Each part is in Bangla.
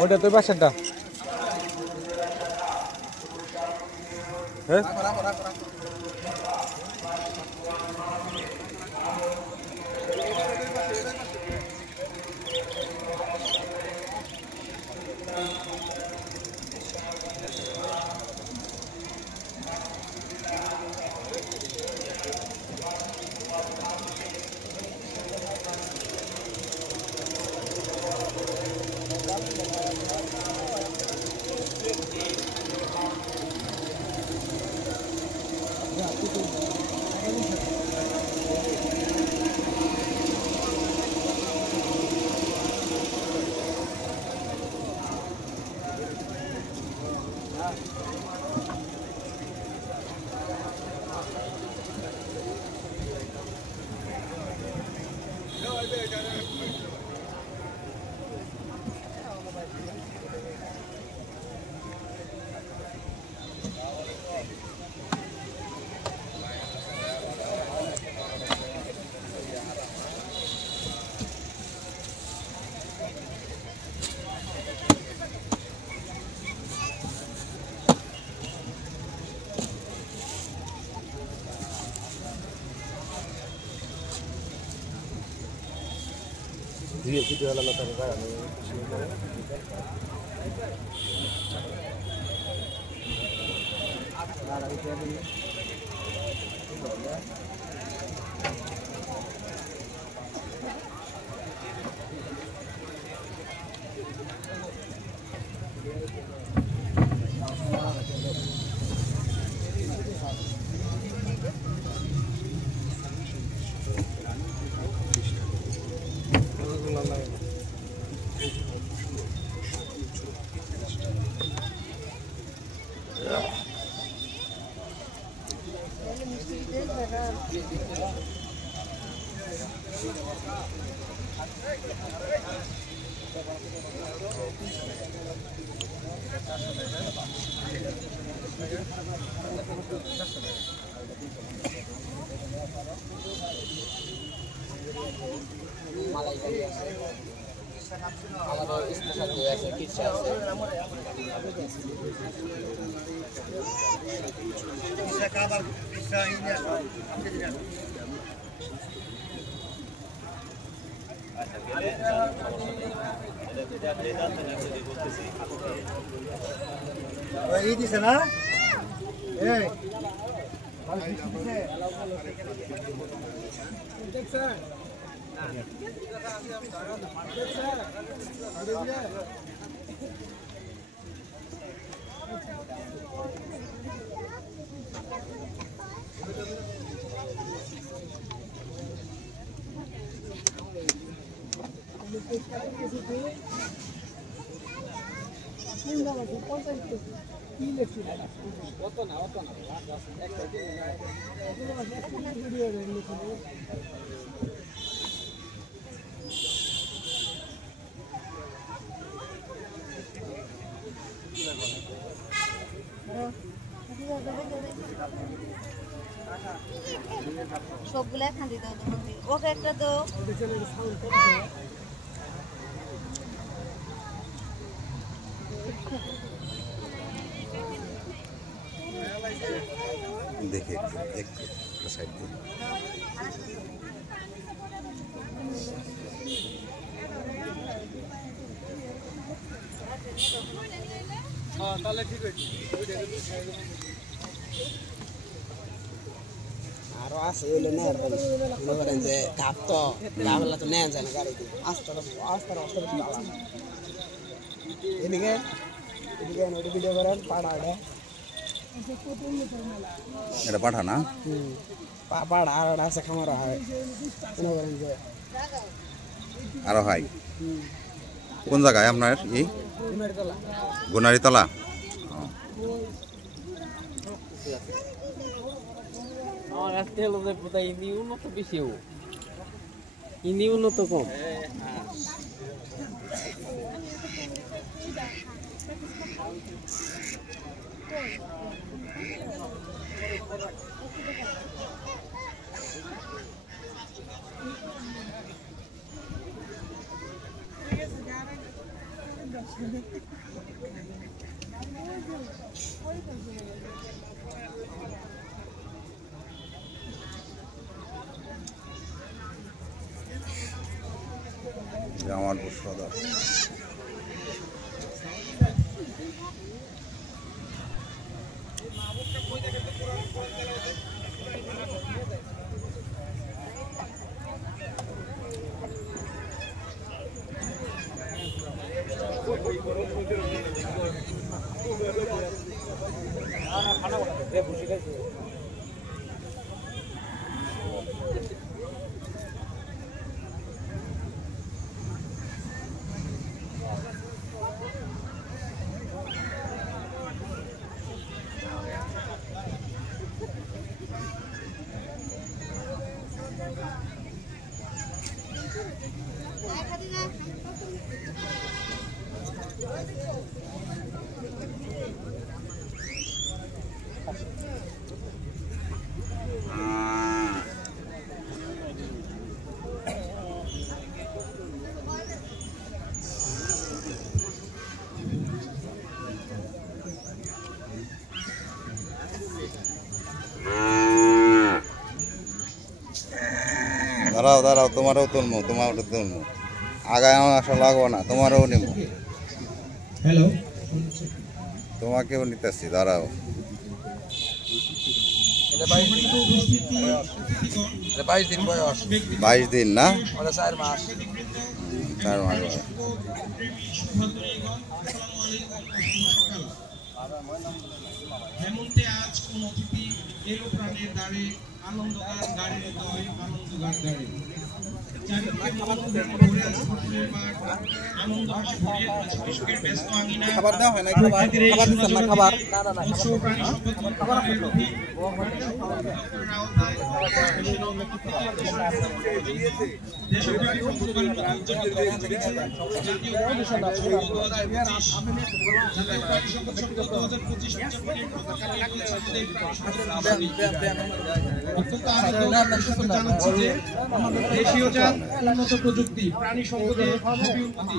ওটা তো বাসাটা হ্যাঁ video la nota de cara এই দিছে না এই দেখছেন সবগুলা খান্দি দাও ওকে একটা দাও দেখে এক সাইড দিয়ে তাহলে ঠিক আছে আরো আছে এলো না মনে করেন যে ধাপ তো ধাপলা তো নেন যায় না গাড়িতে আস্তে আস্তে এদিকে এদিকে ওটা ভিডিও করেন পাড়া এটা পাঠা না পাড়া আর আছে খামার হয় মনে করেন যে আরো হাই কোন জায়গায় আপনার এই গুনারিতলা আমার কাছে হলো যে কোথায় হিন্দি উন্নত বেশি হিন্দি উন্নত কম জামালপুর সদর। দাঁড়াও দাঁড়াও, তোমারও তুলমু, তোমারও তুলমু, আগায় আমার আসা লাগবো না, তোমারও নিব। হ্যালো, তোমাকেও নিতেছি, দাঁড়াও। 22 দিন না, 4 মাস। 4 মাস বয়স। হেমন্তে আজ কোন অতিথি এলো প্রাণের দ্বারে, আনন্দ গান গাড়ি হৃদয়, আনন্দ গান গাড়ি। চারিদিকে মনোরম ভরে আছে ফুলের মাঠ, আনন্দ হাসি ভরিয়ে তুলেছে কৃষকের ব্যস্ত আঙিনা। খাবার দেওয়া হয় না, খাবার দিচ্ছেন না, খাবার। মৎস্য ও প্রাণী সম্পদ মন্ত্রণালয়ের অধীন দেশব্যাপী পঞ্চবারের মতো উদযাপিত হচ্ছে জাতীয় প্রাণী সম্পদ সপ্তাহ 2025। জাতীয় প্রাণী সম্পদ সপ্তাহ 2025 উদযাপনের পতাকা নিয়ে রয়েছে আমাদের প্রাণী সম্পদ নার্সারি। অত্যন্ত আনন্দ সাথে জানাচ্ছি যে দেশীয় জাত উন্নত প্রযুক্তি প্রাণী সম্পদের খুবই উন্নতি,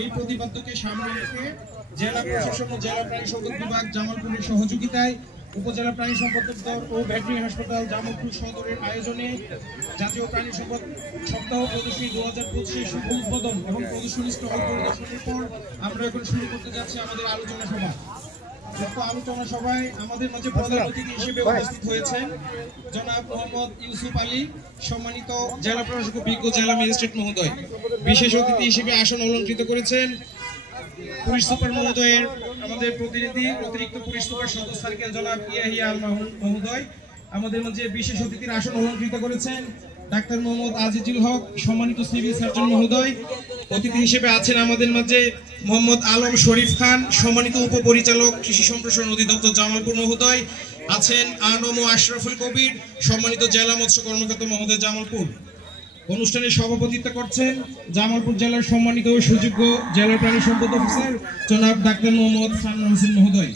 এই প্রতিপাদ্যকে সামনে রেখে জেলা প্রশাসন ও জেলা প্রাণী সম্পদ বিভাগ জামালপুরের সহযোগিতায় উপজেলা প্রাণী সম্পদ দপ্তর ও ভেটেরিনারি হাসপাতাল জামালপুর সদরের আয়োজনে জাতীয় প্রাণী সম্পদ সপ্তাহ প্রদর্শনী 2025 শুভ উদ্বোধন এবং প্রদর্শনী স্টল পরিদর্শনের পর আমরা এখন শুরু করতে যাচ্ছি আমাদের আলোচনা সভা। আলোচনা সভায় আমাদের মাঝে প্রধান অতিথি হিসেবে উপস্থিত হয়েছেন জনাব মোহাম্মদ ইউসুফ আলী, সম্মানিত জেলা প্রশাসক বিজ্ঞ জেলা ম্যাজিস্ট্রেট মহোদয়। বিশেষ অতিথি হিসেবে আসন অলংকৃত করেছেন পুলিশ সুপার মহোদয়ের আমাদের প্রতিনিধি অতিরিক্ত পুলিশ সুপার সদর সার্কেল জনাব ইয়াহিয়া আল মহোদয়। আমাদের মাঝে বিশেষ অতিথির আসন অলংকৃত করেছেন ডাক্তার মোহাম্মদ আজিজুল হক, সম্মানিত সিভিল সার্জন মহোদয়। অতিথি হিসেবে আছেন আমাদের মাঝে মোহাম্মদ আলম শরীফ খান, সম্মানিত উপপরিচালক কৃষি সম্প্রসারণ অধিদপ্তর জামালপুর মহোদয়। আছেন আনম ও আশরাফুল কবির, সম্মানিত জেলা মৎস্য কর্মকর্তা মহোদয় জামালপুর। অনুষ্ঠানে সভাপতিত্ব করছেন জামালপুর জেলার সম্মানিত ও সুযোগ্য জেলা প্রাণী সম্পদ অফিসার জনাব ডাক্তার মোহাম্মদ সানোয়ার হোসেন মহোদয়।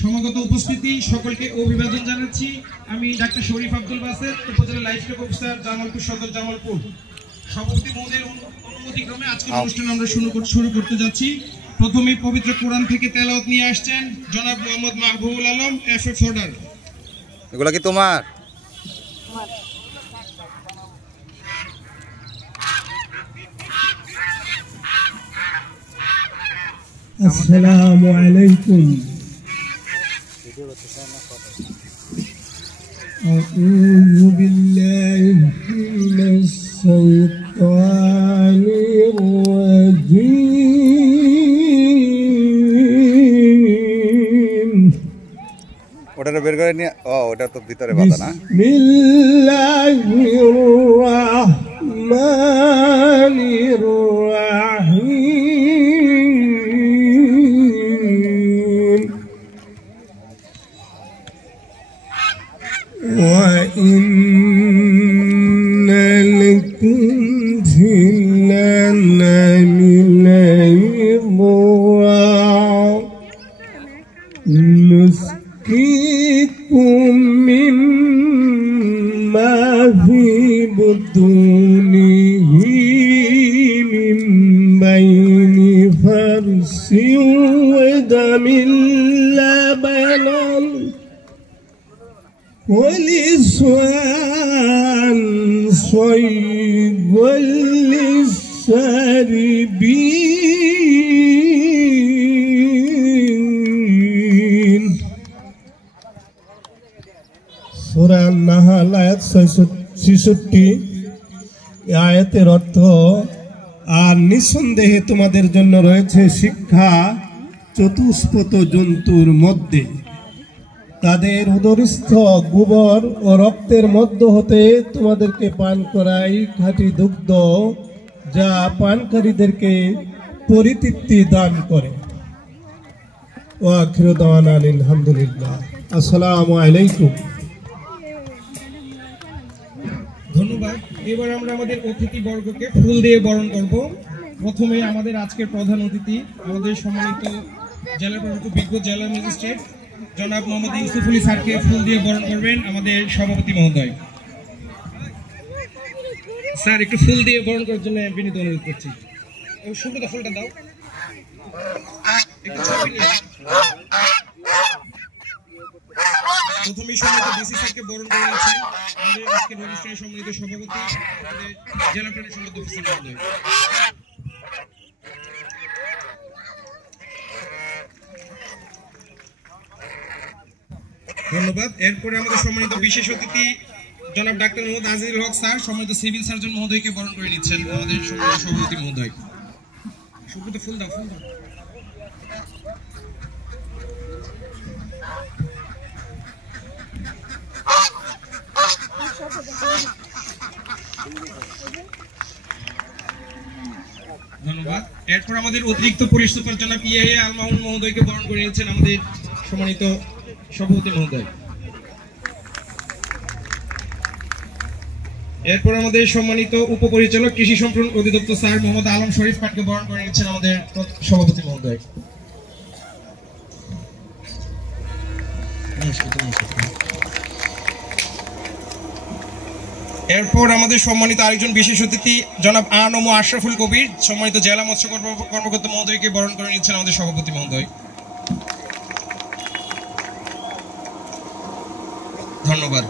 সমাগত উপস্থিতি সকলকে অভিবাদন জানাচ্ছি। আমি ডাক্তার শরীফ আব্দুল বাসের, উপজেলা লাইফস্টক অফিসার জামালপুর সদর জামালপুর। সভাপতি মহোদয়ের অনুমতিক্রমে আজকের অনুষ্ঠান আমরা শুরু করতে যাচ্ছি। প্রথমে পবিত্র কোরআন থেকে তেলাওয়াত নিয়ে আসছেন জনাব মোহাম্মদ মাহবুবুল আলম, এফএফ অর্ডার। এগুলা কি তোমার? আসসালামু আলাইকুম। أعوذ بالله من الشيطان الرجيم। ওটা বের করে নিয়ে, ওটা তো ভিতরে বাঁধা না। বিসমিল্লাহির রাহমানির রাহিম। وإن لكم في الأنعام لعبرا نسقيكم مما في بطونه من بين فرث ودم لبنا ولسان صيغ للشاربين সূরা আন-নাহল আয়াত 66 আয়াতের অর্থ আর নিঃসন্দেহে তোমাদের জন্য রয়েছে শিক্ষা চতুষ্পদ জন্তুর মধ্যে তাদের উদরস্থ গোবর ও রক্তের মধ্য হতে তোমাদেরকে পান করাই খাঁটি দুগ্ধ যা পানকারীদেরকে পরিতৃপ্তি দান করে। ওয়া আখিরু দাওয়ানা আলহামদুলিল্লাহ। আসসালামু আলাইকুম। ধন্যবাদ। এবার আমরা আমাদের অতিথি বর্গকে ফুল দিয়ে বরণ করব। প্রথমে আমাদের আজকের প্রধান অতিথি আমাদের সম্মানিত জেলা প্রশাসক বিজ্ঞ জেলা ম্যাজিস্ট্রেট জনাব মোহাম্মদ ইউসুফুল স্যারকে ফুল দিয়ে বরণ করবেন আমাদের সভাপতি মহোদয়। স্যার একটু ফুল দিয়ে বরণ করার জন্য বিনীত অনুরোধ করছি। শুরুতে ফুলটা দাও। একটু ছবি নিয়ে প্রথমে সম্মানিত ডিসি স্যারকে বরণ করে নিচ্ছেন আমাদের আজকের অনুষ্ঠানের সম্মানিত সভাপতি আমাদের জেলা প্রাণী সম্পদ অফিসার মহোদয়। ধন্যবাদ। এরপরে আমাদের সম্মানিত বিশেষ অতিথি জনাব ডাক্তার মোহাম্মদ আজিজুল হক স্যার সম্মানিত সিভিল সার্জন মহোদয়কে বরণ করে নিচ্ছেন আমাদের সম্মানিত সভাপতি মহোদয়। শুরুতে ফুল দাও, ফুল দাও। ধন্যবাদ। এরপর আমাদের অতিরিক্ত পুলিশ সুপার জনাব ইয়া আল মামুন মহোদয়কে বরণ করে নিচ্ছেন আমাদের সম্মানিত সভাপতি মহোদয়। এরপর আমাদের সম্মানিত উপপরিচালক কৃষি সম্প্রসারণ অধিদপ্তর স্যার মোহাম্মদ আলম শরীফ পাটকে বরণ করে নিচ্ছেন আমাদের সভাপতি মহোদয়। এরপর আমাদের সম্মানিত আরেকজন বিশেষ অতিথি জনাব আনম আশরাফুল কবির সম্মানিত জেলা মৎস্য কর্মকর্তা মহোদয়কে বরণ করে নিচ্ছেন আমাদের সভাপতি মহোদয়। ধন্যবাদ।